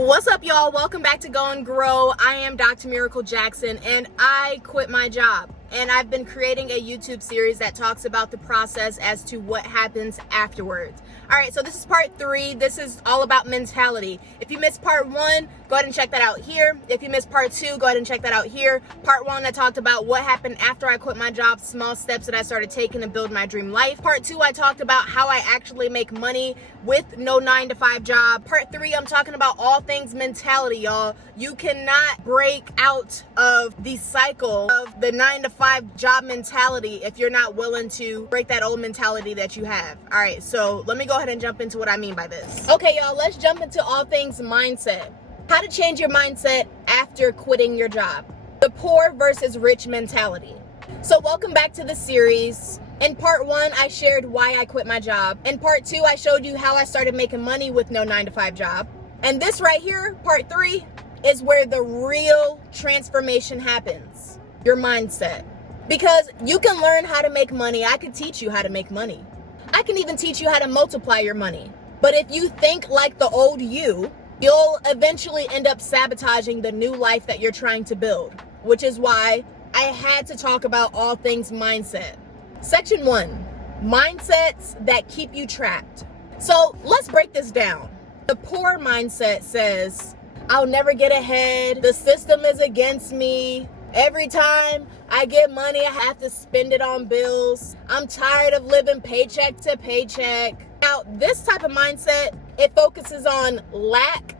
What's up, y'all? Welcome back to Go and Grow. I am Dr. Mirakal Jackson, and I quit my job. And I've been creating a YouTube series that talks about the process as to what happens afterwards. All right, so this is part 3. This is all about mentality. If you missed part 1, go ahead and check that out here. If you missed part 2, go ahead and check that out here. Part 1, I talked about what happened after I quit my job, small steps that I started taking to build my dream life. Part 2, I talked about how I actually make money with no 9-to-5 job. Part 3, I'm talking about all things mentality, y'all. You cannot break out of the cycle of the 9-to-5 job mentality if you're not willing to break that old mentality that you have. All right, so let me go ahead and jump into what I mean by this. Okay, y'all, let's jump into all things mindset. How to change your mindset after quitting your job. The poor versus rich mentality. So welcome back to the series. In part 1, I shared why I quit my job. In part 2, I showed you how I started making money with no 9-to-5 job. And this right here, part 3, is where the real transformation happens. Your mindset. Because you can learn how to make money. I could teach you how to make money. I can even teach you how to multiply your money. But if you think like the old you, you'll eventually end up sabotaging the new life that you're trying to build. Which is why I had to talk about all things mindset. Section 1, mindsets that keep you trapped. So let's break this down. The poor mindset says, I'll never get ahead. The system is against me. Every time I get money, I have to spend it on bills. I'm tired of living paycheck to paycheck. Now, this type of mindset, it focuses on lack,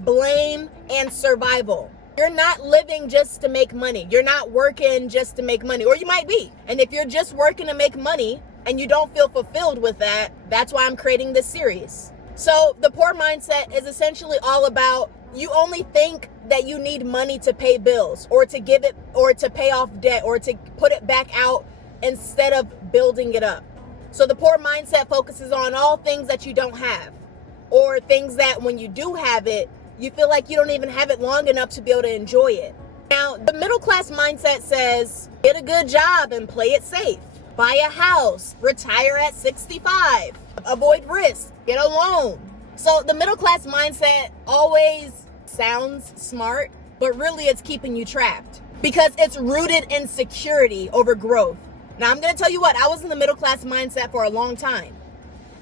blame, and survival. You're not living just to make money. You're not working just to make money, or you might be. And if you're just working to make money and you don't feel fulfilled with that, that's why I'm creating this series. So the poor mindset is essentially all about you only think that you need money to pay bills or to give it or to pay off debt or to put it back out instead of building it up. So the poor mindset focuses on all things that you don't have, or things that when you do have it, you feel like you don't even have it long enough to be able to enjoy it. Now, the middle class mindset says, get a good job and play it safe. Buy a house, retire at 65, avoid risk, get a loan. So the middle class mindset always sounds smart, but really it's keeping you trapped because it's rooted in security over growth. Now, I'm going to tell you what, I was in the middle class mindset for a long time.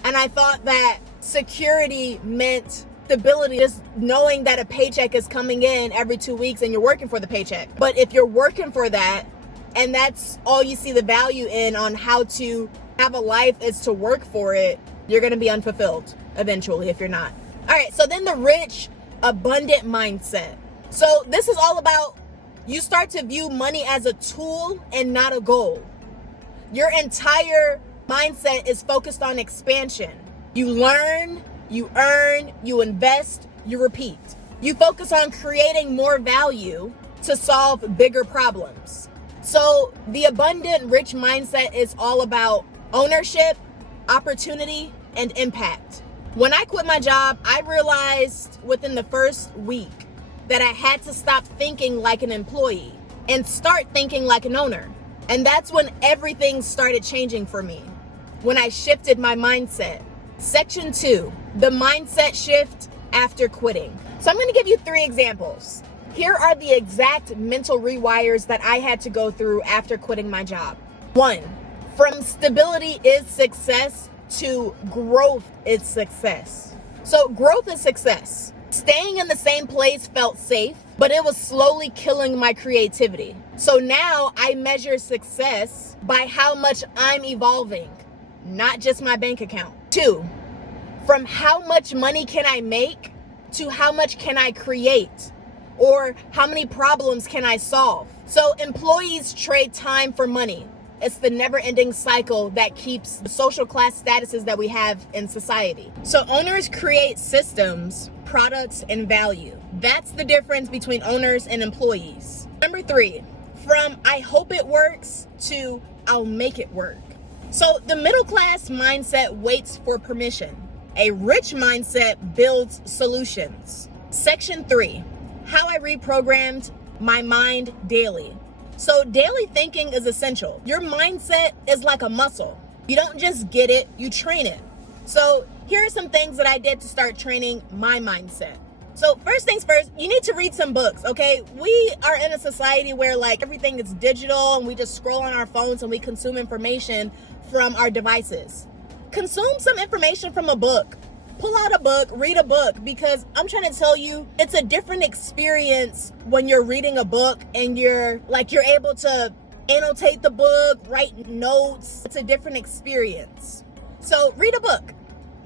And I thought that security meant stability, just knowing that a paycheck is coming in every 2 weeks and you're working for the paycheck. But if you're working for that and that's all you see the value in on how to have a life is to work for it, you're going to be unfulfilled eventually if you're not. All right, so then the rich, abundant mindset. So this is all about you start to view money as a tool and not a goal. Your entire mindset is focused on expansion. You learn, you earn, you invest, you repeat. You focus on creating more value to solve bigger problems. So the abundant, rich mindset is all about ownership, opportunity, and impact. When I quit my job, I realized within the first week that I had to stop thinking like an employee and start thinking like an owner. And that's when everything started changing for me, when I shifted my mindset. Section 2, the mindset shift after quitting. So I'm going to give you 3 examples. Here are the exact mental rewires that I had to go through after quitting my job. 1, from stability is success to growth is success. So growth is success. Staying in the same place felt safe, but it was slowly killing my creativity. So now I measure success by how much I'm evolving, not just my bank account. 2, from how much money can I make to how much can I create, or how many problems can I solve. So employees trade time for money. It's the never-ending cycle that keeps the social class statuses that we have in society. So owners create systems, products, and value. That's the difference between owners and employees. Number 3, from I hope it works to I'll make it work. So the middle class mindset waits for permission. A rich mindset builds solutions. Section 3, how I reprogrammed my mind daily. So daily thinking is essential. Your mindset is like a muscle. You don't just get it, you train it. So here are some things that I did to start training my mindset. So first things first, you need to read some books, okay? We are in a society where like everything is digital and we just scroll on our phones and we consume information from our devices. Consume some information from a book. Pull out a book, read a book, because I'm trying to tell you, it's a different experience when you're reading a book and you're able to annotate the book, write notes. It's a different experience. So read a book,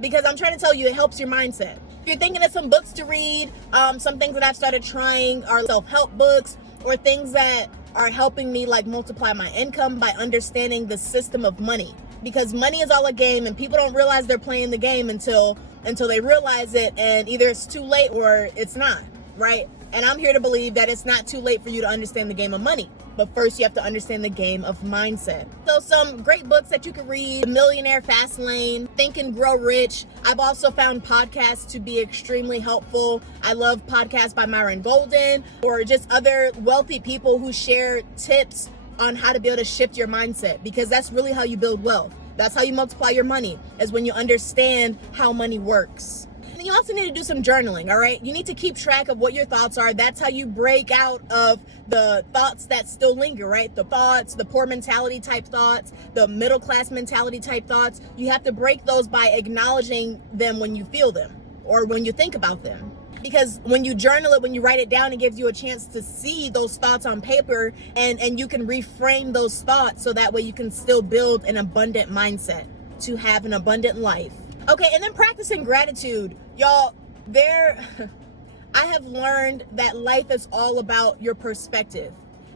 because I'm trying to tell you, it helps your mindset. If you're thinking of some books to read, some things that I've started trying are self-help books or things that are helping me like multiply my income by understanding the system of money. Because money is all a game and people don't realize they're playing the game until they realize it, and either it's too late or it's not, right? And I'm here to believe that it's not too late for you to understand the game of money. But first you have to understand the game of mindset. So some great books that you can read: The Millionaire Fast Lane, Think and Grow Rich. I've also found podcasts to be extremely helpful. I love podcasts by Myron Golden or just other wealthy people who share tips on how to be able to shift your mindset, because that's really how you build wealth. That's how you multiply your money, is when you understand how money works. And you also need to do some journaling, all right? You need to keep track of what your thoughts are. That's how you break out of the thoughts that still linger, right? The thoughts, the poor mentality type thoughts, the middle class mentality type thoughts. You have to break those by acknowledging them when you feel them or when you think about them. Because when you journal it, when you write it down, it gives you a chance to see those thoughts on paper, and you can reframe those thoughts so that way you can still build an abundant mindset to have an abundant life. Okay, and then practicing gratitude. Y'all, I have learned that life is all about your perspective.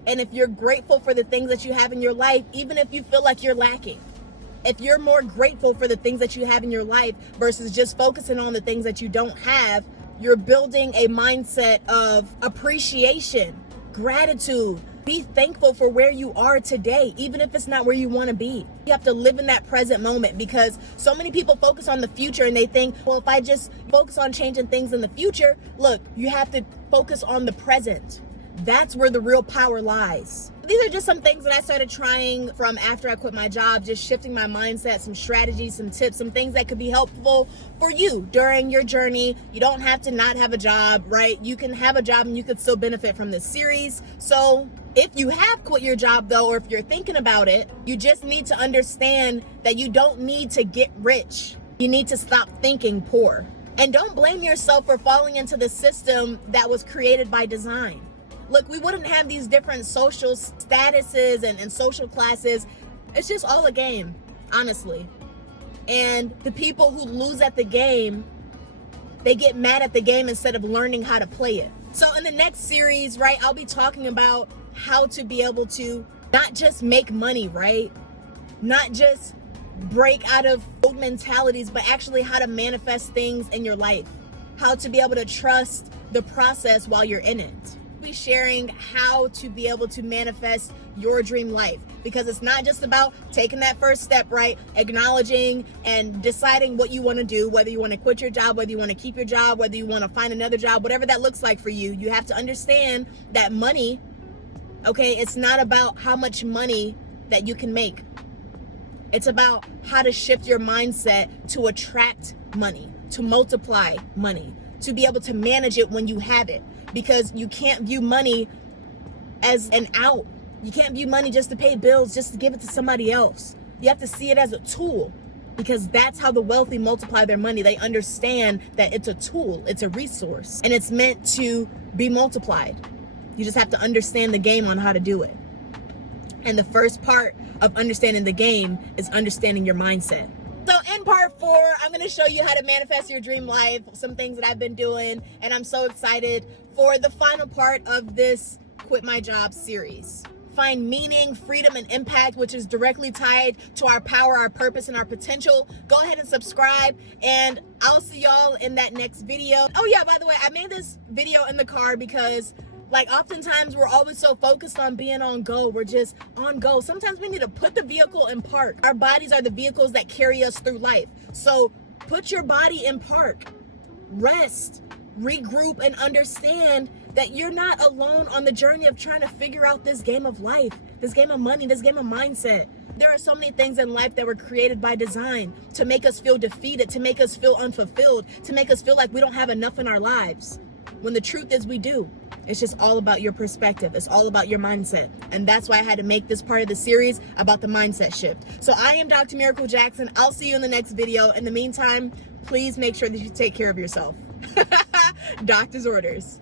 And if you're grateful for the things that you have in your life, even if you feel like you're lacking, if you're more grateful for the things that you have in your life versus just focusing on the things that you don't have, you're building a mindset of appreciation, gratitude. Be thankful for where you are today, even if it's not where you want to be. You have to live in that present moment, because so many people focus on the future and they think, well, if I just focus on changing things in the future, look, you have to focus on the present. That's where the real power lies. These are just some things that I started trying from after I quit my job, just shifting my mindset, some strategies, some tips, some things that could be helpful for you during your journey. You don't have to not have a job, right? You can have a job and you could still benefit from this series. So if you have quit your job though, or if you're thinking about it, you just need to understand that you don't need to get rich. You need to stop thinking poor. And don't blame yourself for falling into the system that was created by design. Look, we wouldn't have these different social statuses and social classes. It's just all a game, honestly. And the people who lose at the game, they get mad at the game instead of learning how to play it. So in the next series, right, I'll be talking about how to be able to not just make money, right? Not just break out of old mentalities, but actually how to manifest things in your life. How to be able to trust the process while you're in it. Be sharing how to be able to manifest your dream life, because it's not just about taking that first step, right? Acknowledging and deciding what you want to do, whether you want to quit your job, whether you want to keep your job, whether you want to find another job, whatever that looks like for you. You have to understand that money, okay, it's not about how much money that you can make. It's about how to shift your mindset to attract money, to multiply money, to be able to manage it when you have it. Because you can't view money as an out. You can't view money just to pay bills, just to give it to somebody else. You have to see it as a tool, because that's how the wealthy multiply their money. They understand that it's a tool, it's a resource, and it's meant to be multiplied. You just have to understand the game on how to do it. And the first part of understanding the game is understanding your mindset. So in part 4, I'm going to show you how to manifest your dream life, some things that I've been doing, and I'm so excited for the final part of this Quit My Job series. Find meaning, freedom, and impact, which is directly tied to our power, our purpose, and our potential. Go ahead and subscribe, and I'll see y'all in that next video. Oh yeah, by the way, I made this video in the car because like oftentimes we're always so focused on being on go. We're just on go. Sometimes we need to put the vehicle in park. Our bodies are the vehicles that carry us through life. So put your body in park, rest, regroup, and understand that you're not alone on the journey of trying to figure out this game of life, this game of money, this game of mindset. There are so many things in life that were created by design to make us feel defeated, to make us feel unfulfilled, to make us feel like we don't have enough in our lives. when the truth is we do. It's just all about your perspective. It's all about your mindset. And that's why I had to make this part of the series about the mindset shift. So I am Dr. Mirakal Jackson. I'll see you in the next video. In the meantime, please make sure that you take care of yourself. Doctor's orders.